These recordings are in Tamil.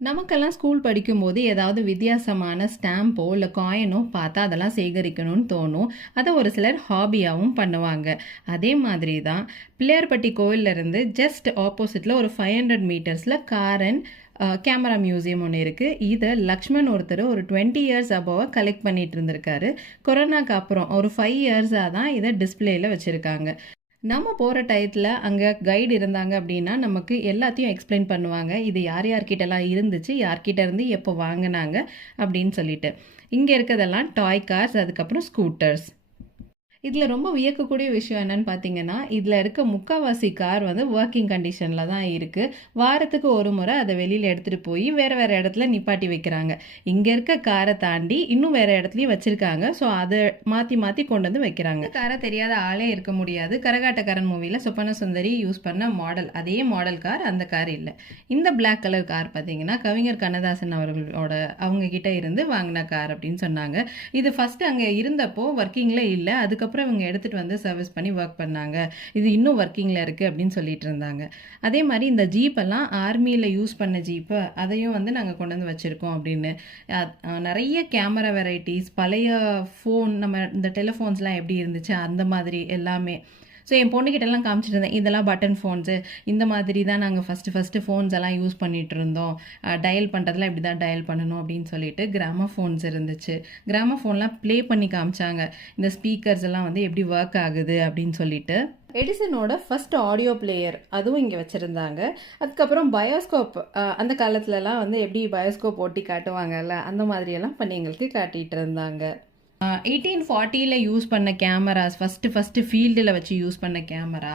நமக்கெல்லாம் ஸ்கூல் படிக்கும்போது ஏதாவது வித்தியாசமான ஸ்டாம்போ இல்லை காயினோ பார்த்தா அதெல்லாம் சேகரிக்கணும்னு தோணும். அதை ஒரு சிலர் ஹாபியாகவும் பண்ணுவாங்க. அதே மாதிரி தான் பிள்ளையார்பட்டி கோயில்ல இருந்து ஜஸ்ட் ஆப்போசிட்டில் ஒரு 500 மீட்டர்ஸில் காரன் கேமரா மியூசியம் ஒன்று இருக்குது. இதை லக்ஷ்மண் ஒருத்தர் ஒரு 20 இயர்ஸ் அபோவாக கலெக்ட் பண்ணிட்டு இருந்திருக்காரு. கொரோனாக்கு அப்புறம் ஒரு 5 இயர்ஸாக தான் இதை டிஸ்பிளேயில் வச்சுருக்காங்க. நம்ம போகிற டயத்தில் அங்கே கைடு இருந்தாங்க அப்படின்னா நமக்கு எல்லாத்தையும் எக்ஸ்பிளைன் பண்ணுவாங்க. இது யார் யார்கிட்டலாம் இருந்துச்சு, யார்கிட்ட இருந்து எப்போ வாங்கினாங்க அப்படின்னு சொல்லிட்டு. இங்கே இருக்கிறதெல்லாம் டாய் கார்ஸ், அதுக்கப்புறம் ஸ்கூட்டர்ஸ். இதில் ரொம்ப வியக்கக்கூடிய விஷயம் என்னன்னு பார்த்தீங்கன்னா, இதில் இருக்க முக்கால்வாசி கார் வந்து ஒர்க்கிங் கண்டிஷனில் தான் இருக்குது. வாரத்துக்கு ஒரு முறை அதை வெளியில் எடுத்துகிட்டு போய் வேறு வேறு இடத்துல நிப்பாட்டி வைக்கிறாங்க. இங்கே இருக்க காரை தாண்டி இன்னும் வேறு இடத்துலையும் வச்சுருக்காங்க. ஸோ அதை மாற்றி மாற்றி கொண்டு வந்து வைக்கிறாங்க. காரை தெரியாத ஆளே இருக்க முடியாது. கரகாட்டக்காரன் மூவியில் சொப்பன சுந்தரி யூஸ் பண்ண மாடல், அதே மாடல் கார், அந்த கார் இல்லை. இந்த பிளாக் கலர் கார் பார்த்தீங்கன்னா கவிஞர் கண்ணதாசன் அவர்களோட அவங்க கிட்ட இருந்து வாங்கின கார் அப்படின்னு சொன்னாங்க. இது ஃபஸ்ட்டு அங்கே இருந்தப்போ ஒர்க்கிங்கில் இல்லை. அதுக்கப்புறம் இவங்க எடுத்துகிட்டு வந்து சர்வீஸ் பண்ணி ஒர்க் பண்ணாங்க. இது இன்னும் ஒர்க்கிங்கில் இருக்குது அப்படின்னு சொல்லிட்டு இருந்தாங்க. அதே மாதிரி இந்த ஜீப்பெல்லாம் ஆர்மியில் யூஸ் பண்ண ஜீப்பை அதையும் வந்து நாங்கள் கொண்டு வந்து வச்சுருக்கோம் அப்படின்னு. நிறைய கேமரா வெரைட்டிஸ், பழைய ஃபோன், நம்ம இந்த டெலிஃபோன்ஸ்லாம் எப்படி இருந்துச்சு அந்த மாதிரி எல்லாமே. ஸோ என் பொண்ணுக்கிட்டலாம் காமிச்சிட்டு இருந்தேன். இதெல்லாம் பட்டன் ஃபோன்ஸு, இந்த மாதிரி தான் நாங்கள் ஃபஸ்ட்டு ஃபோன்ஸ் எல்லாம் யூஸ் பண்ணிகிட்டு இருந்தோம். டயல் பண்ணுறதுலாம் இப்படி தான் டயல் பண்ணணும் அப்படின்னு சொல்லிட்டு கிராம ஃபோன்ஸ் இருந்துச்சு. கிராம ஃபோன்லாம் ப்ளே பண்ணி காமிச்சாங்க. இந்த ஸ்பீக்கர்ஸ் எல்லாம் வந்து எப்படி ஒர்க் ஆகுது அப்படின்னு சொல்லிட்டு. எடிசனோட ஃபஸ்ட் ஆடியோ பிளேயர் அதுவும் இங்கே வச்சுருந்தாங்க. அதுக்கப்புறம் பயோஸ்கோப், அந்த காலத்துலலாம் வந்து எப்படி பயோஸ்கோப் ஓட்டி காட்டுவாங்கல்ல, அந்த மாதிரியெல்லாம் பண்ணி எங்களுக்கு காட்டிகிட்டு இருந்தாங்க. 1840 யூஸ் பண்ண கேமராஸ், ஃபஸ்ட்டு ஃபீல்டில் வச்சு யூஸ் பண்ண கேமரா.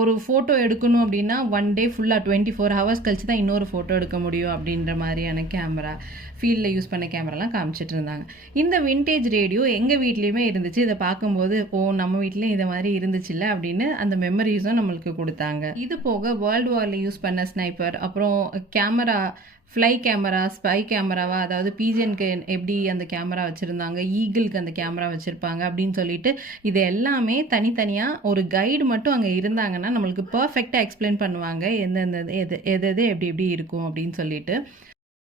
ஒரு ஃபோட்டோ எடுக்கணும் அப்படின்னா 1 டே ஃபுல்லாக 24 ஹவர்ஸ் கழிச்சு தான் இன்னொரு ஃபோட்டோ எடுக்க முடியும் அப்படின்ற மாதிரியான கேமரா, ஃபீல்டில் யூஸ் பண்ண கேமராலாம் காமிச்சிட்டு இருந்தாங்க. இந்த விண்டேஜ் ரேடியோ எங்கள் வீட்லேயுமே இருந்துச்சு. இதை பார்க்கும்போது நம்ம வீட்லேயும் இதை மாதிரி இருந்துச்சுல்ல அப்படின்னு அந்த மெமரிஸும் நம்மளுக்கு கொடுத்தாங்க. இது போக வேர்ல்டு வாரில் யூஸ் பண்ண ஸ்னைப்பர், அப்புறம் கேமரா, ஃப்ளை கேமரா, ஸ்பை கேமராவா, அதாவது பிஜிஎனுக்கு எப்படி அந்த கேமரா வச்சுருந்தாங்க, ஈகிளுக்கு அந்த கேமரா வச்சுருப்பாங்க அப்படின்னு சொல்லிட்டு இது எல்லாமே தனித்தனியாக ஒரு கைடு மட்டும் அங்கே இருந்தாங்கன்னா நம்மளுக்கு பர்ஃபெக்டாக எக்ஸ்பிளைன் பண்ணுவாங்க எந்தெந்த எது எது எது எப்படி எப்படி இருக்கும் அப்படின்னு சொல்லிட்டு.